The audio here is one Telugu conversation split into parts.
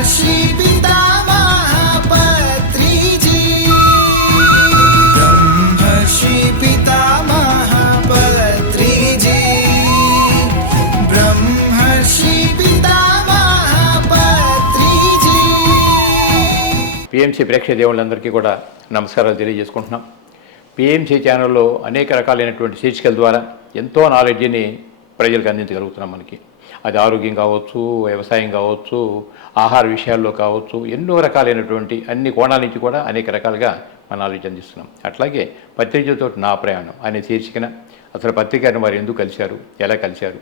ब्रह्मर्षि पितामह पत्रिजी ब्रह्मर्षि पितामह पत्रिजी ब्रह्मर्षि पितामह पत्रिजी పిఎంసి ప్రేక్షక దేవుళ్ళందరికీ కూడా నమస్కారాలు తెలియజేసుకుంటున్నాం. పిఎంసి ఛానల్లో అనేక రకాలైనటువంటి శీర్షికల ద్వారా ఎంతో నాలెడ్జ్ని ప్రజలకు అందించగలుగుతున్నాం. మనకి అది ఆరోగ్యం కావచ్చు, వ్యవసాయం కావచ్చు, ఆహార విషయాల్లో కావచ్చు, ఎన్నో రకాలైనటువంటి అన్ని కోణాల నుంచి కూడా అనేక రకాలుగా మన నాలెడ్జ్ అందిస్తున్నాం. అట్లాగే పత్రికలతో నా ప్రయాణం అనే శీర్షికన అసలు పత్రికను వారు ఎందుకు కలిశారు, ఎలా కలిశారు,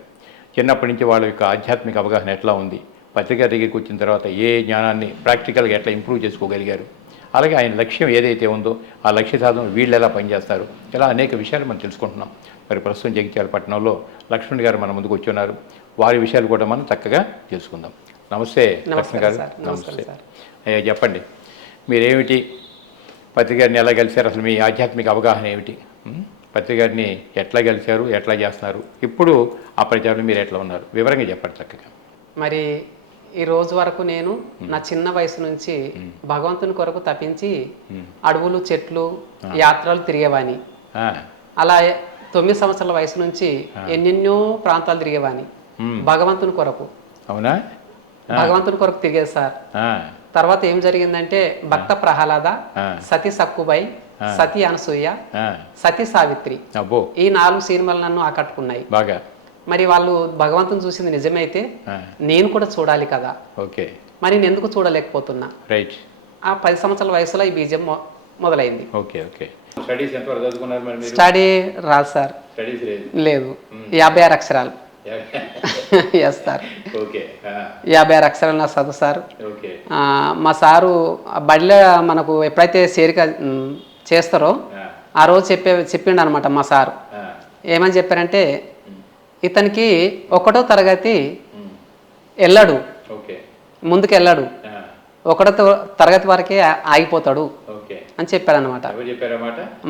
చిన్నప్పటి నుంచి వాళ్ళ యొక్క ఆధ్యాత్మిక అవగాహన ఎట్లా ఉంది, పత్రిక దగ్గరికి వచ్చిన తర్వాత ఏ జ్ఞానాన్ని ప్రాక్టికల్గా ఎట్లా ఇంప్రూవ్ చేసుకోగలిగారు, అలాగే ఆయన లక్ష్యం ఏదైతే ఉందో ఆ లక్ష్య సాధన వీళ్ళు ఎలా పనిచేస్తారు, ఇలా అనేక విషయాలు మనం తెలుసుకుంటున్నాం. మరి ప్రస్తుతం జగిత్యాల పట్టణంలో లక్ష్మణ్ గారు మన ముందుకు వచ్చి ఉన్నారు. వారి విషయాలు కూడా మనం చక్కగా తెలుసుకుందాం. నమస్తే లక్ష్మణ్ గారు. నమస్తే. చెప్పండి, మీరేమిటి, పత్రికని ఎలా కలిశారు, అసలు మీ ఆధ్యాత్మిక అవగాహన ఏమిటి, పత్రికని ఎట్లా కలిశారు, ఎట్లా చేస్తున్నారు, ఇప్పుడు ఆ ప్రచారం మీరు ఎట్లా ఉన్నారు, వివరంగా చెప్పండి చక్కగా. మరి ఈ రోజు వరకు నేను నా చిన్న వయసు నుంచి భగవంతుని కొరకు తప్పించి అడవులు, చెట్లు, యాత్రలు తిరిగేవాని. అలా 9 సంవత్సరాల వయసు నుంచి ఎన్నెన్నో ప్రాంతాలు తిరిగేవాని భగవంతుని కొరకు. అవునా? భగవంతుని కొరకు తిరిగేది సార్. తర్వాత ఏం జరిగిందంటే భక్త ప్రహ్లాద, సతీ సక్కుబాయి, సతీ అనసూయ, సతీ సావిత్రి, ఈ 4 సినిమాలు నన్ను ఆకట్టుకున్నాయి బాగా. మరి వాళ్ళు భగవంతుని చూసింది నిజమైతే నేను కూడా చూడాలి కదా. ఓకే. మరి నేను ఎందుకు చూడలేకపోతున్నా? రైట్. ఆ 10 సంవత్సరాల వయసులో ఈ బీజం మొదలైంది. Okay okay. స్టడీ రాదు సార్. లేదు. 56 అక్షరాలు. Yes sir. 56 అక్షరాలు నా చదువు సార్. మా సారు బడిలో మనకు ఎప్పుడైతే చేరిక చేస్తారో ఆ రోజు చెప్పిండు అనమాట మా సారు. ఏమని చెప్పారంటే, ఇతనికి 1వ తరగతి వెళ్ళాడు, ముందుకు వెళ్ళాడు, 1వ తరగతి వరకే ఆగిపోతాడు అని చెప్పారనమాట.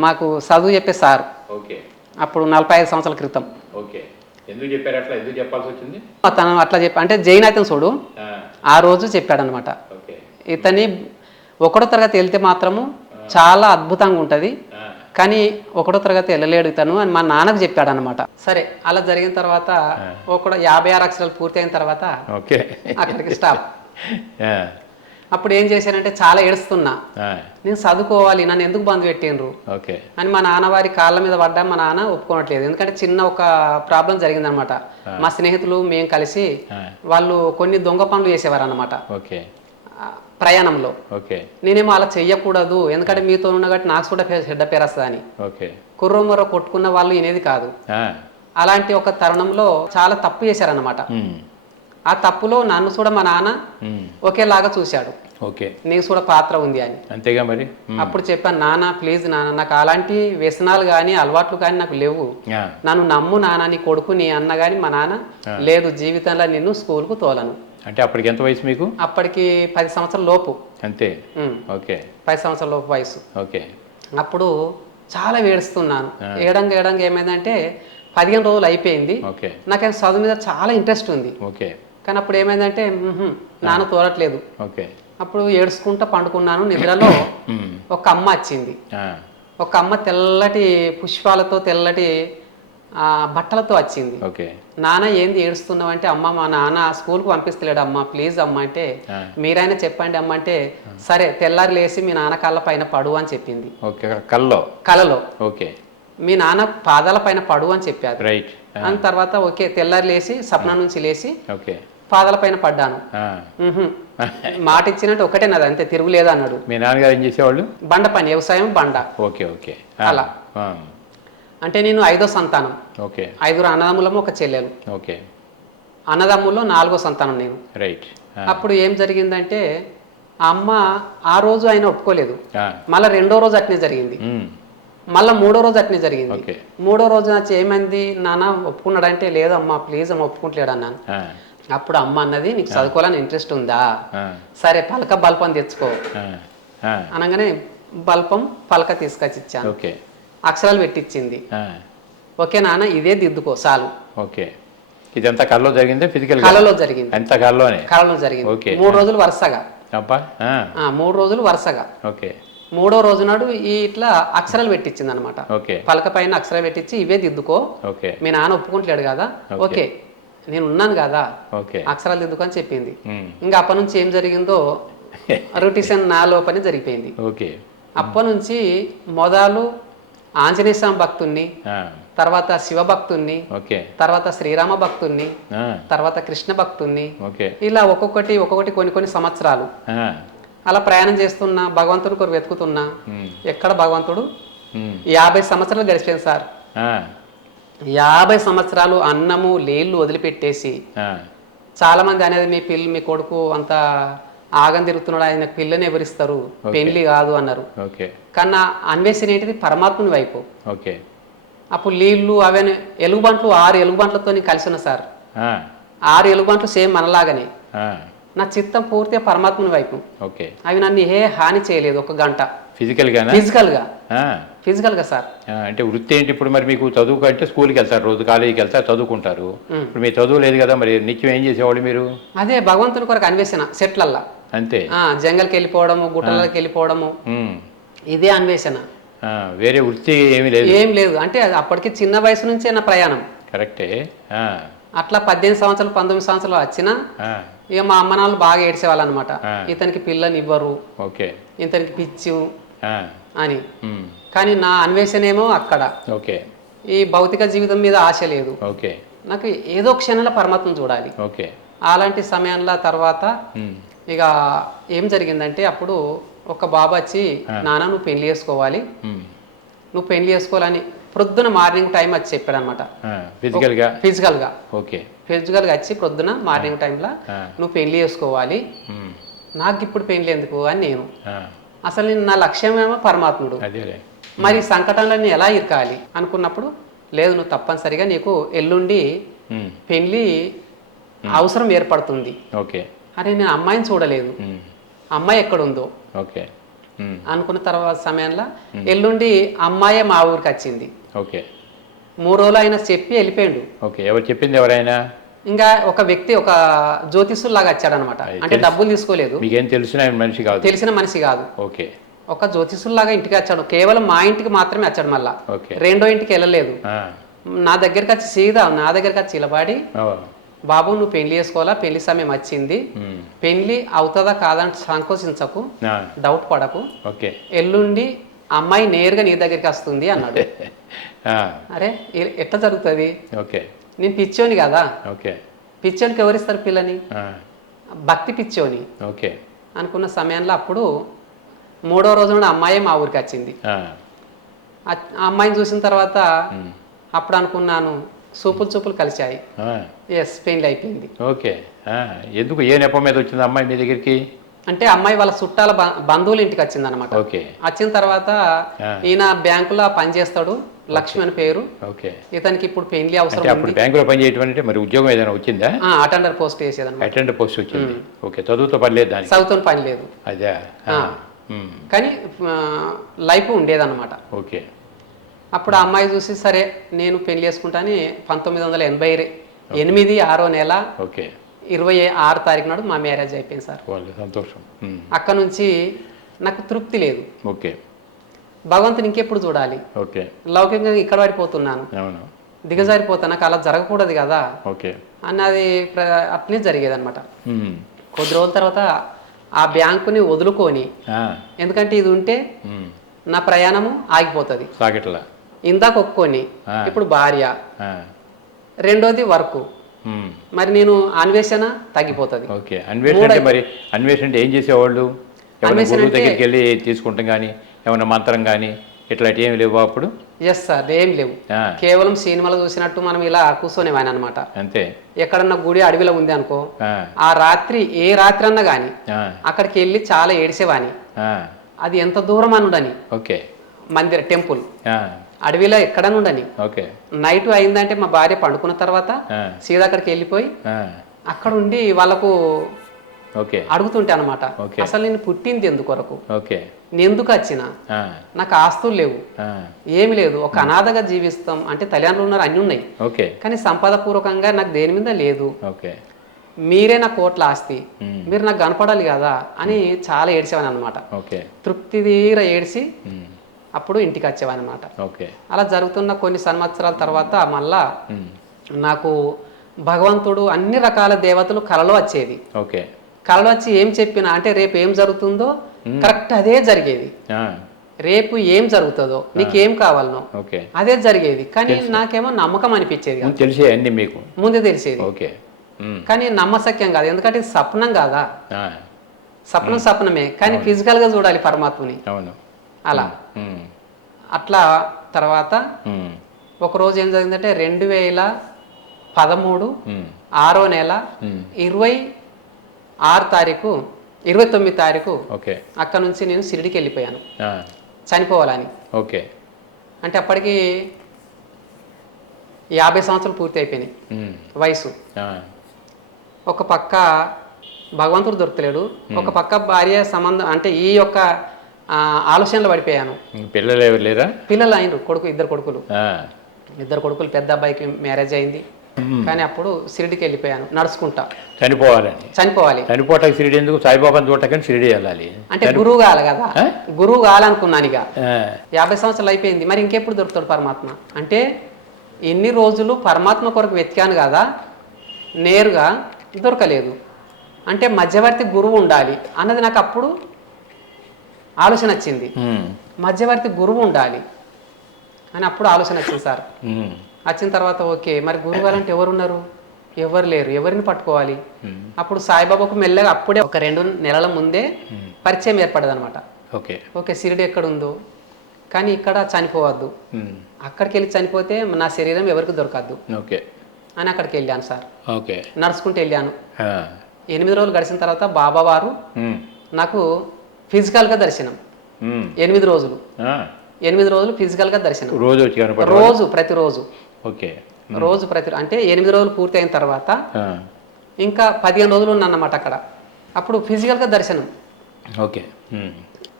మాకు చదువు చెప్పే సార్. అప్పుడు 45 సంవత్సరాల క్రితం. తను అట్లా చెప్పి అంటే జైన్ అయితే చూడు ఆ రోజు చెప్పాడనమాట. ఇతని 1వ తరగతి వెళ్తే మాత్రము చాలా అద్భుతంగా ఉంటుంది, కానీ 1వ తరగతి వెళ్ళలేడు ఇతను అని మా నాన్నకు చెప్పాడు అనమాట. సరే, అలా జరిగిన తర్వాత 56 అక్షరాలు పూర్తి అయిన తర్వాత అక్కడికి స్టాప్. అప్పుడు ఏం చేశానంటే చాలా ఏడుస్తున్నా, నేను చదువుకోవాలి, నన్ను ఎందుకు బంద్ పెట్టిండ్రు అని మా నాన్న వారి కాళ్ళ మీద పడ్డా. మా నాన్న ఒప్పుకోవట్లేదు, ఎందుకంటే చిన్న ఒక ప్రాబ్లం జరిగిందనమాట. మా స్నేహితులు మేము కలిసి వాళ్ళు కొన్ని దొంగ పనులు చేసేవారు అనమాట ప్రయాణంలో. నేనేమో అలా చెయ్యకూడదు, ఎందుకంటే మీతో ఉన్న కాబట్టి నాకు కూడా చెడ్డ పేరు వస్తుందని కుర్రమొర్ర కొట్టుకున్న వాళ్ళు వినేది కాదు. అలాంటి ఒక తరుణంలో చాలా తప్పు చేశారనమాట. ఆ తప్పులో నన్ను కూడా మా నాన్న ఒకేలాగా చూశాడు, నీకు కూడా పాత్ర ఉంది అని. అంతేగా మరి. అప్పుడు చెప్పాను, నాన్న ప్లీజ్ నాన్న, నాకు అలాంటి వ్యసనాలు కానీ అలవాట్లు కానీ నాకు లేవు, నన్ను నమ్ము నాన్న, నీ కొడుకు నీ అన్న కానీ. మా నాన్న లేదు, జీవితంలో నిన్ను స్కూల్కు తోలను. అంటే అప్పటికి ఎంత వయసు మీకు? అప్పటికి 10 సంవత్సరాల లోపు. అంతే. ఓకే. 10 సంవత్సరాల లోపు వయసు. ఓకే. అప్పుడు చాలా ఏడుస్తున్నాను. ఏడంగా ఏమైందంటే 15 రోజులు అయిపోయింది. నాకేం చదువు మీద చాలా ఇంట్రెస్ట్ ఉంది. కానీ అప్పుడు ఏమైందంటే నాన్న తోలట్లేదు. అప్పుడు ఏడుచుకుంటా పండుకున్నాను. నిద్రలో ఒక అమ్మ వచ్చింది. ఒక అమ్మ తెల్లటి పుష్పాలతో, తెల్లటి బట్టలతో వచ్చింది. నాన్న ఏంది ఏడుస్తున్నావు అంటే, అమ్మ మా నాన్న స్కూల్కి పంపిస్తలేడు అమ్మ, ప్లీజ్ అమ్మ అంటే, మీరైనా చెప్పండి అమ్మ అంటే, సరే తెల్లారి లేసి మీ నాన్న కాళ్ళ పైన పడు అని చెప్పింది. కలలో మీ నాన్న పాదాల పైన పడు అని చెప్పారు. అని తర్వాత ఓకే తెల్లారి లేచి సప్న నుంచి లేచి పాదాల పైన పడ్డాను. మాట ఇచ్చినట్టు ఒకటే నాది, అంతే, తిరుగులేదు అన్నాడు. మీ నాన్నగారు ఏం చేసేవాళ్ళు? బండ పని, వ్యవసాయం, బండ. అలా అంటే నేను 5వ సంతానం. 5 అన్నదమ్ములము, ఒక చెల్లెలు. అన్నదమ్ముల్లో 4వ సంతానం నేను. అప్పుడు ఏం జరిగిందంటే ఆ అమ్మ ఆ రోజు ఆయన ఒప్పుకోలేదు, మళ్ళీ 2వ రోజు అట్నే జరిగింది, మళ్ళీ 3వ రోజు అట్నే జరిగింది. 3వ రోజు వచ్చి ఏమైంది నాన్న ఒప్పుకున్నాడంటే, లేదమ్మా ప్లీజ్ అమ్మ ఒప్పుకుంటలేడు అన్నాను. అప్పుడు అమ్మ అన్నది, నీకు చదువుకోవాలని ఇంట్రెస్ట్ ఉందా, సరే పలక బల్పం తెచ్చుకో అనగానే బల్పం పలక తీసుకొచ్చి ఇచ్చాను. అక్షరాలు పెట్టించింది. ఓకే నాన్న ఇదే దిద్దుకో చాలు. ఇదంతా కళ్ళలో జరిగిందే ఫిజికల్ కళలో జరిగింది, అంత కళ్ళలోనే. కళలో జరిగింది. ఓకే. 3 రోజులు వరుసగా. అబ్బా. 3 రోజులు వరుసగా. ఓకే. 3వ రోజు నాడు ఇట్లా అక్షరాలు పెట్టించింది అనమాట. ఓకే. పలక పైన అక్షరాలు పెట్టించి ఇవే దిద్దుకో, ఓకే. మీ నాన్న ఒప్పుకుంటలేడు కదా, ఓకే. ఓకే నేను ఉన్నాను కదా, ఓకే. అక్షరాలు దిద్దుకో అని చెప్పింది. ఉమ్. ఇంకా అప్పటి నుంచి ఏం జరిగిందో రొటేషన్ నా లోపని జరిగిపోయింది. ఓకే. అప్పటి నుంచి మొదలు ఆంజనేయ స్వామి భక్తుణ్ణి, తర్వాత శివ భక్తుణ్ణి, ఓకే. తర్వాత శ్రీరామ భక్తుణ్ణి, తర్వాత కృష్ణ భక్తుణ్ణి, ఓకే. ఇలా ఒక్కొక్కటి కొన్ని సంవత్సరాలు అలా ప్రయాణం చేస్తున్నా, భగవంతుని కొరకు వెతుకుతున్నా. ఎక్కడ భగవంతుడు 50 సంవత్సరాలు గడిచిపోయింది సార్. 50 సంవత్సరాలు అన్నము నీళ్లు వదిలిపెట్టేసి, చాలా మంది అనేది మీ కొడుకు అంత ఆగం తిరుగుతున్నాడు, ఆయన పిల్లని ఎవరిస్తారు, పెళ్లి కాదు అన్నారు. కన్నా అన్వేషణ ఏంటిది పరమాత్ముని వైపు. ఓకే. అప్పుడు నీళ్లు అవన్నీ ఎలుగుబంట్లు 6 ఎలుగుబంట్లతో కలిసి ఉన్నా సార్. 6 ఎలుగుబంట్లు సేమ్ మనలాగానే. నా చిత్తం పూర్తిగా పరమాత్ముని వైపు. ఓకే. అవి నన్ను ఏ హాని చేయలేదు. 1 గంట ఫిజికల్ గా సార్. అంటే వృత్తి ఏంటి ఇప్పుడు మరి మీకు? చదువుకు అంటే స్కూల్కి వెళ్తారు, రోజు కాలేజీకి వెళ్తారు, చదువుకుంటారు. ఇప్పుడు మీ చదువు లేదు కదా, మరి నిత్యం ఏం చేసేవాళ్ళు మీరు? అదే భగవంతుని కొరకు అన్వేషణ సెట్లల్లా. అంతే. జంగల్కి వెళ్ళిపోవడము, గుట్టలకి వెళ్ళిపోవడము, ఇదే అన్వేషణ. వేరే వృత్తి ఏమీ లేదు? ఏం లేదు. అంటే అప్పటికి చిన్న వయసు నుంచే నా ప్రయాణం. కరెక్టే. అట్లా 18 సంవత్సరాలు 19 సంవత్సరాలు వచ్చినా ఇక మా అమ్మ నాన్నలు బాగా ఏడ్చేవాళ్ళు అనమాట. ఇతనికి పిల్లని ఇవ్వరు, ఇతనికి పిచ్చి అని. కానీ నా అన్వేషణ ఏమో అక్కడ. ఈ భౌతిక జీవితం మీద ఆశ లేదు. నాకు ఏదో క్షణంలో పరమాత్మను చూడాలి. అలాంటి సమయంలో తర్వాత ఇక ఏం జరిగిందంటే, అప్పుడు ఒక బాబు వచ్చి, నాన్న నువ్వు పెళ్లి చేసుకోవాలి, నువ్వు పెళ్లి చేసుకోవాలని ప్రొద్దున మార్నింగ్ టైం వచ్చి చెప్పాడు అనమాట. ఫిజికల్ గా వచ్చి ప్రొద్దున మార్నింగ్ టైంలో నువ్వు పెళ్లి చేసుకోవాలి, నాకు ఇప్పుడు పెళ్లి ఎందుకు అని నేను. అసలు నేను నా లక్ష్యం ఏమో పరమాత్ముడు, మరి సంకటంలో నేను ఎలా ఇరకాలి అనుకున్నప్పుడు, లేదు నువ్వు తప్పనిసరిగా నీకు ఎల్లుండి పెళ్లి అవసరం ఏర్పడుతుంది. అరే నేను అమ్మాయిని చూడలేదు, అమ్మాయి ఎక్కడుందో అనుకున్న తర్వాత సమయంలో ఎల్లుండి అమ్మాయే మా ఊరికి వచ్చింది. 3 రోజులు ఆయన చెప్పి వెళ్ళిపోయాడు. ఎవరు చెప్పింది? ఎవరైనా ఇంకా ఒక వ్యక్తి, ఒక జ్యోతిష్యులాగా వచ్చాడనమాట. అంటే డబ్బులు తీసుకోలేదు, తెలిసిన మనిషి కాదు. ఒక జ్యోతిష్యులాగా ఇంటికి వచ్చాడు. కేవలం మా ఇంటికి మాత్రమే వచ్చాడు. మళ్ళా రెండో ఇంటికి వెళ్ళలేదు. నా దగ్గరికి వచ్చి సీదా నా దగ్గరికి వచ్చి నిలబడి, బాబు నువ్వు పెళ్లి చేసుకోవాలా, పెళ్లి సమయం వచ్చింది, పెళ్లి అవుతుందా కాదంటే సంకోచించకు, డౌట్ పడకు, ఎల్లుండి అమ్మాయి నేరుగా నీ దగ్గరికి వస్తుంది అన్నాడు. అరే ఎట్లా జరుగుతుంది? నేను పిచ్చోని కదా, పిచ్చోనికి ఎవరిస్తారు పిల్లని? భక్తి పిచ్చోని అనుకున్న సమయంలో అప్పుడు 3వ రోజు నుండి అమ్మాయి మా ఊరికి వచ్చింది. ఆ అమ్మాయిని చూసిన తర్వాత అప్పుడు అనుకున్నాను, చూపులు కలిశాయి. ఎస్, పెళ్లి అయిపోయింది. ఎందుకు? ఏ నెపం మీద వచ్చింది అమ్మాయి మీ దగ్గరికి? అంటే అమ్మాయి వాళ్ళ చుట్టాల బంధువుల ఇంటికి వచ్చింది అనమాట. వచ్చిన తర్వాత ఈయన బ్యాంకులో పనిచేస్తాడు, లక్ష్మి అని పేరు. ఇతనికి ఇప్పుడు పెళ్లి అవసరం. బ్యాంకులో పని చేయడం అంటే మరి ఉద్యోగం ఏదైనా వచ్చిందా? అటెండర్ పోస్ట్ వేసేది. అటెండర్ పోస్ట్ వచ్చింది. చదువుతో పని లేదు, చదువుతో పని లేదు. అదే. కానీ లైఫ్ ఉండేదన్నమాట. అప్పుడు ఆ అమ్మాయి చూసి, సరే నేను పెళ్లి చేసుకుంటాను. 1988 6వ నెల 26వ తారీఖు నాడు మా మ్యారేజ్ అయిపోయింది సార్. సంతోషం. అక్కడ నుంచి నాకు తృప్తి లేదు. భగవంతుని ఇంకెప్పుడు చూడాలి? లౌకికంగా ఇక్కడ పడిపోతున్నాను, దిగజారిపోతాను, నాకు అలా జరగకూడదు కదా అన్నది అట్లనే జరిగేది అనమాట. కొద్ది రోజుల తర్వాత ఆ బ్యాంకుని వదులుకొని, ఎందుకంటే ఇది ఉంటే నా ప్రయాణము ఆగిపోతుంది. ఇందాక ఒక్కొని, ఇప్పుడు భార్య, రెండోది వర్క్, మరి నేను అన్వేషణ తగ్గిపోతుంది. అన్వేషణ ఏం చేసేవాళ్ళు? దగ్గరికి వెళ్ళి తీసుకుంటాం కానీ ఏమన్నా మంత్రం కానీ ఇట్లాంటి ఏమి లేవు అప్పుడు? ఎస్ సార్, ఏం లేవు. కేవలం సినిమాలో చూసినట్టు మనం ఇలా కూర్చొనేవాని అనమాట. అంతే. ఎక్కడన్నా గుడి అడవిలో ఉంది అనుకో, ఆ రాత్రి ఏ రాత్రి అన్నా గాని అక్కడికి వెళ్ళి చాలా ఏడిసేవాని. అది ఎంత దూరం అనుడని, మందిర టెంపుల్ అడవిలో ఎక్కడనుండని. నైట్ అయిందంటే మా భార్య పండుకున్న తర్వాత సీదా అక్కడికి వెళ్ళిపోయి అక్కడ ఉండి వాళ్ళకు ఓకే అడుగుతుంటే అనమాట ఓకే. అసలు నేను పుట్టింది ఎందుకొరకు, ఓకే. నేను ఎందుకు వచ్చిన, ఆ, నాకు ఆస్తులు లేవు, ఆ, ఏమి లేదు, ఒక అనాథగా జీవిస్తాం, అంటే తల్లిదండ్రులు ఉన్నారు, అన్నీ ఉన్నాయి, ఓకే. కానీ సంపద పూర్వకంగా నాకు దేని మీద లేదు, ఓకే. మీరే నా కోట్ల ఆస్తి, మ్మ్. మీరు నాకు కనపడాలి కదా అని చాలా ఏడ్చేవాని అనమాట. ఓకే. తృప్తి తీర ఏడ్చి మ్మ్. అప్పుడు ఇంటికి వచ్చేవాని అనమాట. ఓకే. అలా జరుగుతున్న కొన్ని సంవత్సరాల తర్వాత మళ్ళా మ్మ్. నాకు భగవంతుడు అన్ని రకాల దేవతలు కలలో వచ్చేది. ఓకే. కలలో వచ్చి ఏం చెప్పినా అంటే రేపు ఏం జరుగుతుందో కరెక్ట్ అదే జరిగేది. ఆ, రేపు ఏం జరుగుతుందో నీకేం కావాలనో ఓకే. అదే జరిగేది. కానీ నాకేమో నమ్మకం అనిపించేది కాదు. తెలిసే అన్ని మీకు ముందే తెలిసేది, ఓకే. మ్మ్. కానీ నమ్మశక్యం కాదు. ఎందుకంటే ఇది స్వప్నం కాదా, ఆ, స్వప్నం స్వప్నమే, కానీ ఫిజికల్ గా చూడాలి పరమాత్మని. అవును. అలా మ్మ్. అట్లా తర్వాత మ్మ్. ఒకరోజు ఏం జరిగిందంటే 2013 మ్మ్. 6వ నెల మ్మ్. 29 తారీఖు ఓకే. అక్కడ నుంచి నేను షిరిడికి వెళ్ళిపోయాను ఆ, చనిపోవాలని. ఓకే. అంటే అప్పటికి 50 సంవత్సరాలు పూర్తి అయిపోయినాయి మ్మ్. వయసు. ఆ, ఒక పక్క భగవంతుడు దొరకలేడు, ఒక పక్క భార్య సంబంధం అంటే ఈ యొక్క ఆలోచనలో పడిపోయాను. పిల్లలు ఎవరు లేరా? పిల్లలు అయినరు, ఇద్దరు కొడుకులు. ఆ, పెద్ద అబ్బాయికి మ్యారేజ్ అయింది. కానీ అప్పుడు షిరిడికి వెళ్ళిపోయాను నడుచుకుంటా. చనిపోవాలి. చనిపోవటానికి షిరిడి ఎందుకు? సాయిబాబాని చూడటానికి షిరిడి వెళ్ళాలి అంటే గురువు కావాలి కదా, గురువు కావాలనుకున్నాను. ఇక ఆ, 50 సంవత్సరాలు అయిపోయింది, మరి ఇంకెప్పుడు దొరుకుతాడు పరమాత్మ? అంటే ఇన్ని రోజులు పరమాత్మ కొరకు వెతికాను కదా, నేరుగా దొరకలేదు. అంటే మధ్యవర్తి గురువు ఉండాలి అన్నది నాకు అప్పుడు ఆలోచన వచ్చింది. మ్మ్. మధ్యవర్తి గురువు ఉండాలి అని అప్పుడు ఆలోచన వచ్చింది సార్. మ్మ్. వచ్చిన తర్వాత ఓకే, మరి గురువు గారంటే ఎవరున్నారు? ఎవరు లేరు, ఎవరిని పట్టుకోవాలి? మ్మ్. అప్పుడు సాయిబాబాకు మెల్లగా అప్పుడే ఒక 2 నెలల ముందే పరిచయం ఏర్పడదు అనమాట. ఓకే. ఓకే షిరిడి ఎక్కడ ఉందో, కానీ ఇక్కడ చనిపోవద్దు, మ్మ్. అక్కడికి వెళ్ళి చనిపోతే నా శరీరం ఎవరికి దొరకద్దు ఓకే. అని అక్కడికి వెళ్ళాను సార్. ఓకే. నడుచుకుంటూ వెళ్ళాను. ఆ, 8 రోజులు గడిచిన తర్వాత బాబావారు మ్మ్. నాకు ఫిజికల్గా దర్శనం. మ్మ్. 8 రోజులు ఆ, 8 రోజులు ఫిజికల్గా దర్శనం. రోజు వచ్చి కనపడ రోజు ప్రతిరోజు ఓకే. రోజు అంటే 8 రోజులు పూర్తి అయిన తర్వాత ఆ, ఇంకా 15 రోజులు ఉన్నానన్నమాట అక్కడ. అప్పుడు ఫిజికల్గా దర్శనం. ఓకే. మ్మ్.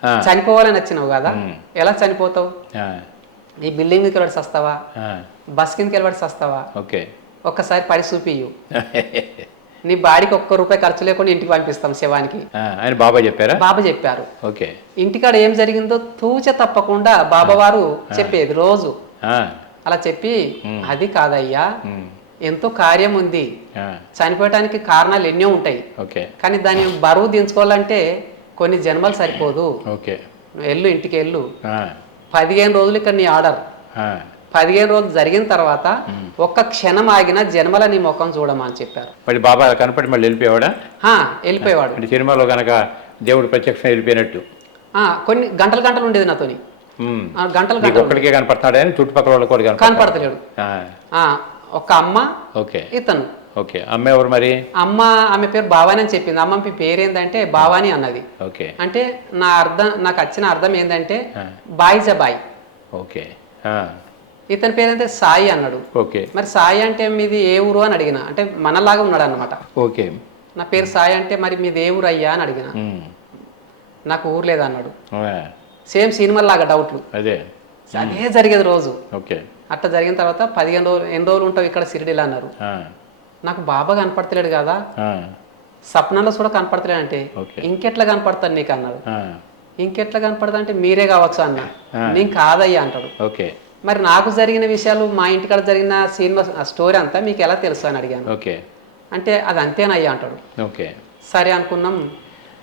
ఆ, చనిపోవాలని వచ్చినావు కదా, మ్మ్. ఎలా చనిపోతావు? ఆ, ఈ బిల్డింగ్ కిందకి వెళ్ళి వస్తావా, ఆ, బస్ కిందకి వెళ్ళి వస్తావా? ఓకే. ఒక్కసారి పడి చూపియ్యు, నీ బాడీకి ₹1 ఖర్చు లేకుండా ఇంటికి పంపిస్తాం శవానికి. ఆ, ఆయన బాబా చెప్పారా? బాబా చెప్పారు. ఓకే. ఇంటికాడ ఏం జరిగిందో తూచ తప్పకుండా బాబావారు చెప్పేది రోజు. ఆ, అలా చెప్పి అది కాదయ్యా, మ్మ్. ఎంతో కార్యం ఉంది, ఆ, చనిపోవటానికి కారణాలు ఎన్నో ఉంటాయి, ఓకే. కానీ దాన్ని బరువు దించుకోవాలంటే కొన్ని జన్మలు సరిపోదు. ఓకే. నువ్వు వెళ్ళు, ఇంటికి వెళ్ళు. ఆ, 15 రోజులు ఇక్కడ నీ ఆర్డర్. ఆ, 15 రోజులు జరిగిన తర్వాత ఒక్క క్షణం ఆగిన జన్మల నీ ముఖం చూడమా అని చెప్పారు. మళ్ళీ బాబా కనపడి మళ్ళీ వెళ్ళిపోయాడా? వెళ్ళిపోయేవాడు. అంటే సినిమాలో కనుక దేవుడు ప్రత్యక్షం వెళ్ళిపోయినట్టు కొన్ని గంటలు ఉండేది నాతోని. మ్మ్. గంటలు నీకు ఒక్కడికే కనపడతాడు అని చుట్టుపక్కల వాళ్ళు కూడా కనపడతలేడు. ఒక అమ్మ, ఓకే. ఇతను. ఓకే. అమ్మ ఎవరు మరి? అమ్మ, ఆమె పేరు భవాని అని చెప్పింది. అమ్మ పేరు ఏంటంటే భవాని అన్నది. ఓకే. అంటే నాకు వచ్చిన అర్థం ఏంటంటే బాయ్ జబాయ్. ఓకే. ఇతని పేరు అయితే సాయి అన్నాడు. ఓకే. మరి సాయి అంటే మీది ఏ ఊరు అని అడిగిన, అంటే మనలాగా ఉన్నాడు అన్నమాట. ఓకే. నా పేరు సాయి అంటే మరి మీది ఏ ఊరు అయ్యా అని అడిగిన. నాకు ఊరు లేదా అన్నాడు. సేమ్ సినిమా లాగా డౌట్లు. అదే జరిగేది రోజు. ఓకే. అట్లా జరిగిన తర్వాత 15 రోజులు, ఎన్ని రోజులు ఉంటావు ఇక్కడ షిరిడిలో అన్నారు. నాకు బాబా కనపడతలేడు కదా, స్వప్నంలో కూడా కనపడతలేడు. అంటే ఇంకెట్లా కనపడతాను నీకు అన్నాడు. ఇంకెట్లా కనపడతా అంటే మీరే కావచ్చు అన్న. నేను కాదయ్యా అంటాడు. ఓకే. మరి నాకు జరిగిన విషయాలు, మా ఇంటికాడ జరిగిన సినిమా స్టోరీ అంతా మీకు ఎలా తెలుసు అని అడిగాను. ఓకే. అంటే అది అంతేనయ్యా అంటాడు. ఓకే. సరే అనుకున్నాం.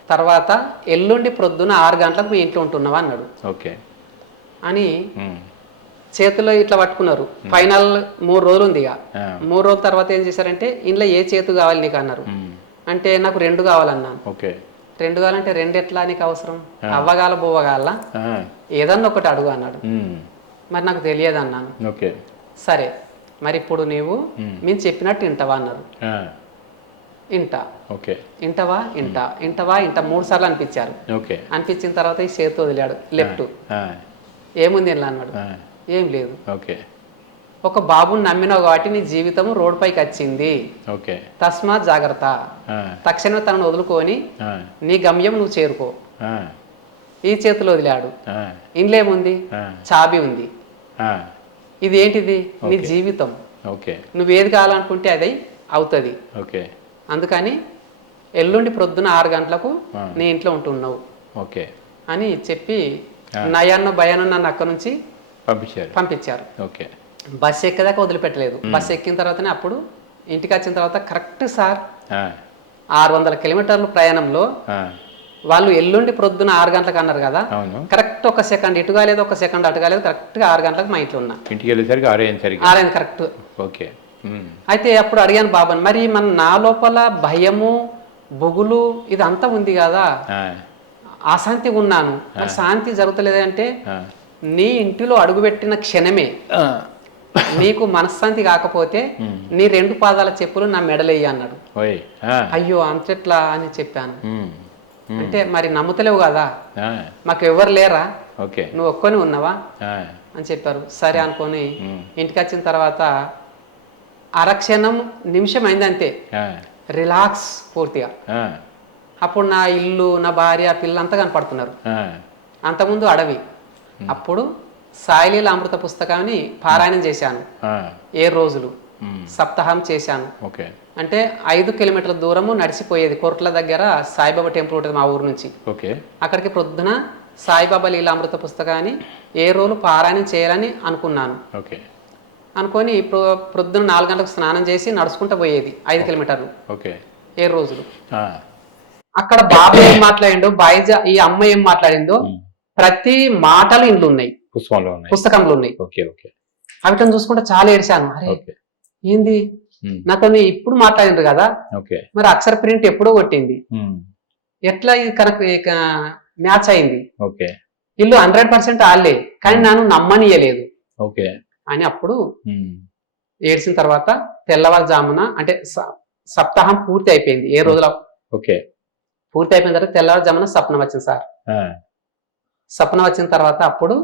తర్వాత ఎల్లుండి ప్రొద్దున 6 గంటలకు మీ ఇంట్లో ఉంటున్నావా అన్నాడు. ఓకే అని చేతిలో ఇట్లా పట్టుకున్నారు. ఫైనల్ 3 రోజులు ఉంది. ఇక 3 రోజుల తర్వాత ఏం చేశారంటే ఇంట్లో ఏ చేతు కావాలి నీకు అన్నారు. అంటే నాకు 2 కావాలన్నాను. 2 కావాలంటే 2 ఎట్లా నీకు అవసరం, అవ్వగాల బువ్వగాల ఏదన్నా ఒకటి అడుగు అన్నాడు. మరి నాకు తెలియదు అన్నాను. సరే మరి ఇప్పుడు నీవు మేము చెప్పినట్టు వింటావా అన్నారు. ఇంటవా 3 సార్లు అనిపించారు. అనిపించిన తర్వాత ఈ చేతి వదిలాడు లెఫ్ట్. ఏముంది ఇలా అన్నాడు. ఏం లేదు. ఒక బాబుని నమ్మినావు కాబట్టి నీ జీవితం రోడ్ పైకి వచ్చింది, ఓకే. తస్మాత్ జాగ్రత్త, ఆ, తక్షణమే తనను వదులుకొని ఆ, నీ గమ్యం నువ్వు చేరుకో. ఆ, ఈ చేతిలో వదిలాడు. ఆ, ఇంట్లో ఏముంది? ఆ, చాబీ ఉంది. ఆ, ఇది ఏంటిది? నీ ఓకే. జీవితం. ఓకే. నువ్వు ఏది కావాలనుకుంటే అది అవుతుంది. ఓకే. అందుకని ఎల్లుండి ప్రొద్దున 6 గంటలకు ఆ. నీ ఇంట్లో ఉంటున్నావు ఓకే. అని చెప్పి ఆ. నయాన్న భయాన్న నన్ను అక్కడి నుంచి పంపించారు. పంపించారు. ఓకే. బస్సు ఎక్కేదాకా వదిలిపెట్టలేదు. బస్సు ఎక్కిన తర్వాతనే అప్పుడు ఇంటికి వచ్చిన తర్వాత కరెక్ట్ సార్ ఆ, 600 కిలోమీటర్ల ప్రయాణంలో ఆ, వాళ్ళు ఎల్లుండి ప్రొద్దున 6 గంటలకు అన్నారు కదా, అవును. కరెక్ట్ 1 సెకండ్ ఇటుగా లేదు, 1 సెకండ్ అటుగా లేదు, కరెక్ట్గా 6 గంటలకు మా ఇంట్లో ఉన్నా. ఇంటికి వెళ్ళేసరికి 6 అయ్యేసరికి. 6 అయింది కరెక్ట్. ఓకే. ఉమ్, అయితే అప్పుడు అడిగాను బాబాని, మరి నా లోపల భయము బొగులు ఇదంతా ఉంది కదా, ఆ, అశాంతిగా ఉన్నాను, మరి శాంతి జరుగుతలేదంటే ఆ, నీ ఇంటిలో అడుగుపెట్టిన క్షణమే ఆ, నీకు మనశ్శాంతి కాకపోతే నీ 2 పాదాల చెప్పులు నా మెడలెయ్యి అన్నాడు. ఓయ్. ఆ, అయ్యో అంతెట్లా అని చెప్పాను. ఉమ్, ఉమ్, అంటే మరి నమ్ముతలేవు కదా, ఆ, మాకు ఎవరు లేరా, ఓకే. నువ్వు ఒక్కని ఉన్నావా ఆ, అని చెప్పారు. సరే అనుకొని ఉమ్, ఇంటికి వచ్చిన తర్వాత అరక్షణం నిమిషం అయింది అంతే, ఆ, రిలాక్స్ పూర్తిగా. ఆ, అప్పుడు నా ఇల్లు, నా భార్య, పిల్లలంతా కనపడుతున్నారు. ఆ, అంతకుముందు అడవి. అప్పుడు సాయిలీల అమృత పుస్తకాన్ని పారాయణం చేశాను. ఆ, 7 రోజులు ఉమ్, సప్తాహం చేశాను. ఓకే. అంటే 5 కిలోమీటర్ల దూరము నడిచిపోయేది. కోర్టుల దగ్గర సాయిబాబా టెంపుల్ ఉంటుంది మా ఊరు నుంచి. ఓకే. అక్కడికి ప్రొద్దున సాయిబాబా లీలామృత పుస్తకాన్ని 7 రోజులు పారాయణం చేయాలని అనుకున్నాను. ఓకే. అనుకొని ప్రొద్దున 4 గంటలకు స్నానం చేసి నడుచుకుంటూ పోయేది 5 కిలోమీటర్లు ఓకే. 7 రోజులు. ఆ, అక్కడ బాబా ఏం మాట్లాడిండో, ఈ అమ్మ ఏం మాట్లాడిందో ప్రతి మాటలు ఇండ్లు ఉన్నాయి, పుష్పంలో ఉన్నాయి, పుస్తకంలో ఉన్నాయి. ఓకే. ఓకే. అవిటం చూసుకుంటే చాలా ఏడ్చాను. అరే ఓకే. ఏంది ఉమ్, నాతో ఇప్పుడు మాట్లాడిండ్రు కదా, ఓకే. మరి అక్షర ప్రింట్ ఎప్పుడో కొట్టింది, ఉమ్, ఎట్లా ఇది కరెక్ట్ మ్యాచ్ అయింది, ఓకే. ఇల్లు 100% ఆళ్ళే, కానీ నన్ను నమ్మనీయలేదు ఓకే. అని అప్పుడు ఉమ్, ఏడ్చిన తర్వాత తెల్లవారుజామున అంటే సప్తాహం పూర్తి అయిపోయింది. 7 రోజుల ఓకే. పూర్తి అయిపోయిన తర్వాత తెల్లవారుజామున స్వప్నం వచ్చింది సార్. ఆ, స్వప్నం వచ్చిన తర్వాత అప్పుడు